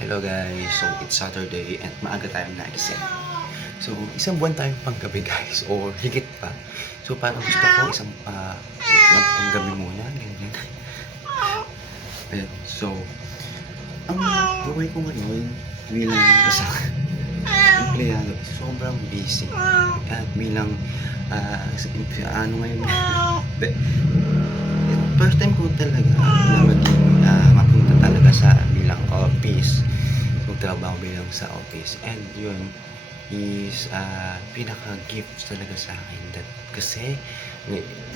Hello guys, so it's Saturday and maaga tayong nagising. So isang buwan tayong panggabi guys or higit pa. So parang gusto ko isang magpanggabi muna, ganyan. Ayan, so ang buhay ko ngayon bilang isang empleyado, sobrang busy. At bilang ano ngayon, first time ko talaga na maging mapunta talaga sa bilang office, magtrabaho bilang sa office, and yun is pinaka-gift talaga sa akin that kasi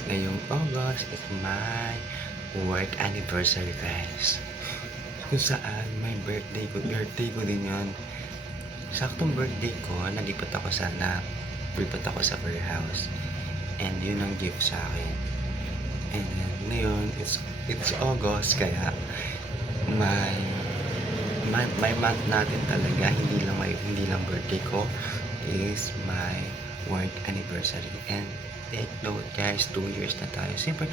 ngayong August is my work anniversary guys, kung saan my birthday ko din yun. Saktong birthday ko, nalipat ako sa warehouse, and yun ang gift sa akin. And then, ngayon, it's August, kaya my month natin talaga, hindi lang birthday ko, is my work anniversary. And take note guys, 2 years na tayo. Siyempre,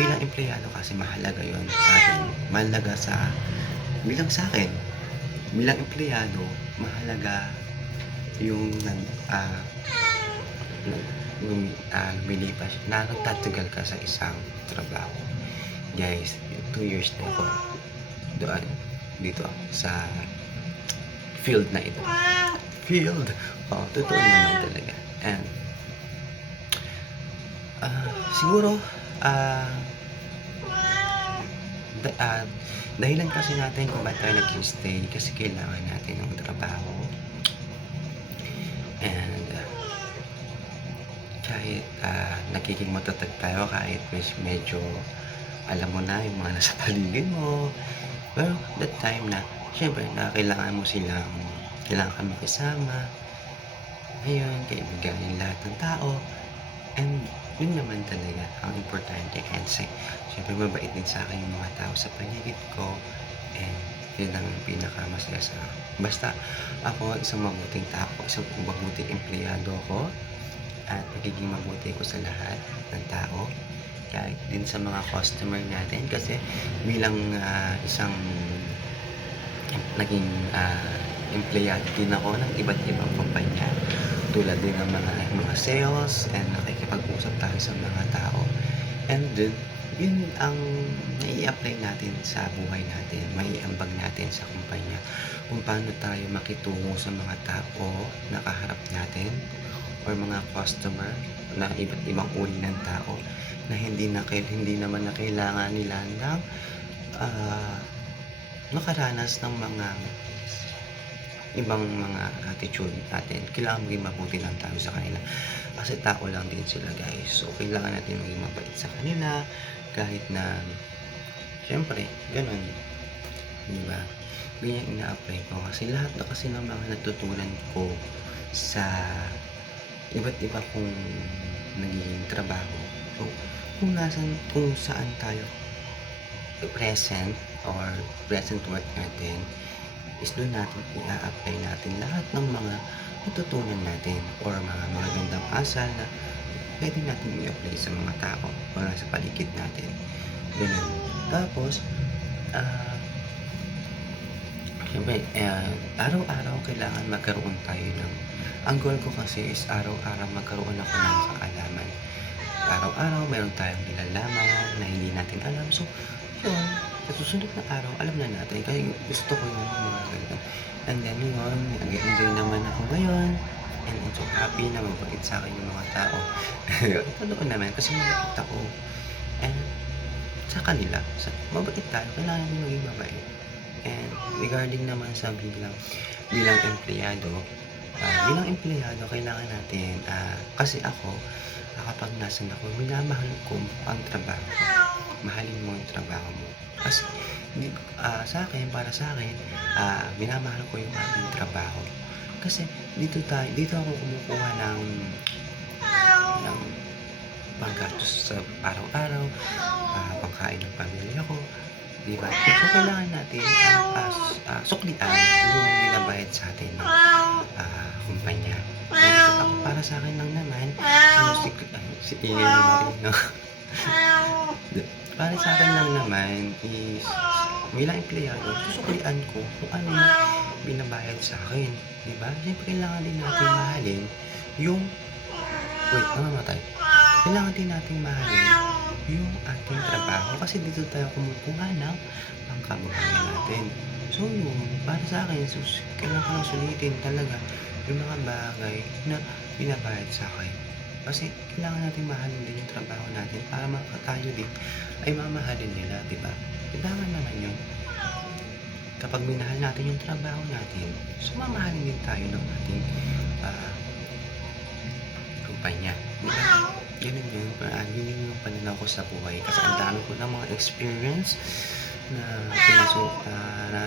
bilang empleyado kasi mahalaga yon sa akin. Mahalaga bilang sa akin, bilang empleyado, mahalaga yung lumilipas na nagtatagal ka sa isang trabaho. Guys, 2 years na ako dito sa field na ito. Totoo naman talaga. And siguro dahilan kasi natin kung bakit tayo nag-stay kasi kailangan natin ng trabaho. And kahit nagiging matatag tayo, kahit medyo alam mo na yung mga nasa paligid mo, pero that time na syempre na kailangan ka makisama, ngayon kaibiganin lahat ng tao, and yun naman talaga ang importante. And syempre mabait din sa akin yung mga tao sa paligid ko, and yun ang pinakamasaya sa akin. Basta ako isang mabuting tao, isang mabuting empleyado ako, at magiging mabuti ko sa lahat ng tao, kahit din sa mga customer natin, kasi bilang isang naging empleyado din ako ng iba't ibang kumpanya, tulad din ng mga sales, and nakikipag-usap tayo sa mga tao, and then yun ang nai-apply natin sa buhay natin, maiambag natin sa kumpanya, kung paano tayo makitungo sa mga tao na kaharap natin or mga customer na iba't ibang uri ng tao na hindi naman na kailangan nila ng makaranas ng mga ibang mga attitude natin. Kailangan maging mabuti lang tayo sa kanila kasi tao lang din sila guys. So kailangan natin maging mabait sa kanila, kahit na syempre ganun, di ba? Ganyan ina-apply ko kasi lahat na kasi ng mga natutunan ko sa iba't iba kong naging trabaho. So, kung saan tayo present or present work natin, is doon natin i-apply natin lahat ng mga natutunan natin or mga magandang asal na pwede natin i-apply sa mga tao o sa paligid natin. Ganun. Tapos, siyempre, araw-araw kailangan magkaroon tayo ang goal ko kasi is araw-araw magkaroon ako ng kaalaman. Araw-araw meron tayong nilalaman na hindi natin alam. So, yun, sa susunod na araw, alam na natin. Kaya gusto ko yung mga ganito. And then yun, nag-enjoy naman ako ngayon. And I'm so happy na mabait sa akin yung mga tao. Totoo naman, kasi mabait ako. And sa kanila, mabait tayo, kailangan din maging mabait. And regarding naman sa bilang empleyado, kailangan natin, kasi ako, kapag nasan ako, minamahal ko ang trabaho ko. Mahalin mo yung trabaho mo. Kasi, para sa akin, minamahal ko yung aking trabaho. Kasi, dito ako kumukuha ng panggastos sa araw-araw, pangkain ng pamilya ko, di ba? So, kailangan natin suklian yung binabayad sa atin ng kumpanya. So, ako, para sa akin lang naman, si ingay ni Marino. Para sa akin lang naman is bilang empleyado, susuklian ko kung ano yung binabayad sa akin, 'di ba? Siyempre kailangan din natin mahalin yung wait, namamatay. Kailangan din nating mahalin yung ating trabaho kasi dito tayo kumukuha ng pangkabuhayan natin. So yun, para sa akin, kailangan ko lang sulitin talaga yung mga bagay na binabayad sa akin. Kasi kailangan natin mahalin din yung trabaho natin para tayo din ay mamahalin nila, di ba? Diba nga naman yun? Kapag minahal natin yung trabaho natin, so mamahalin din tayo ng ating ah, kumpanya. Di ba? Ganun yun. Yun yung pananaw ko sa buhay. Kasi ang dami ko ng mga experience na na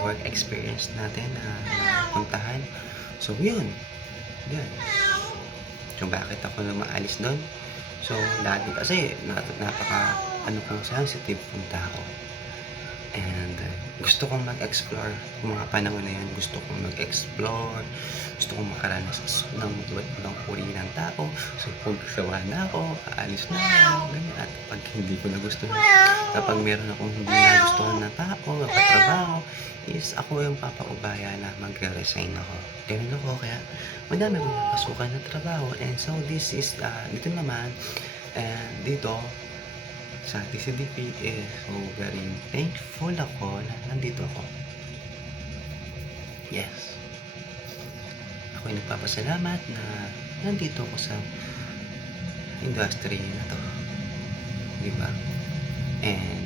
work experience natin na napuntahan. So, yun. Yan. So, bakit ako lumaalis doon? So, dati kasi napaka kong sensitive kong tao. And gusto kong mag-explore yung mga panahon na yun. Gusto kong mag-explore. Gusto kong makaranas ng iba't ibang uri ng tao. So, kung sawa na ako, aalis na ako, ganyan. At pag hindi ko nagustuhan, kapag meron akong hindi nagustuhan na tao, katrabaho, is ako yung papaubaya na magre-resign ako. Ganun ako, kaya madami kong napasukan na trabaho. And so, this is, dito naman, and dito, sa TCDP is so very thankful ako na nandito ako. Yes. Ako'y nagpapasalamat na nandito ako sa industry na to. Di ba? And,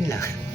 yun lang.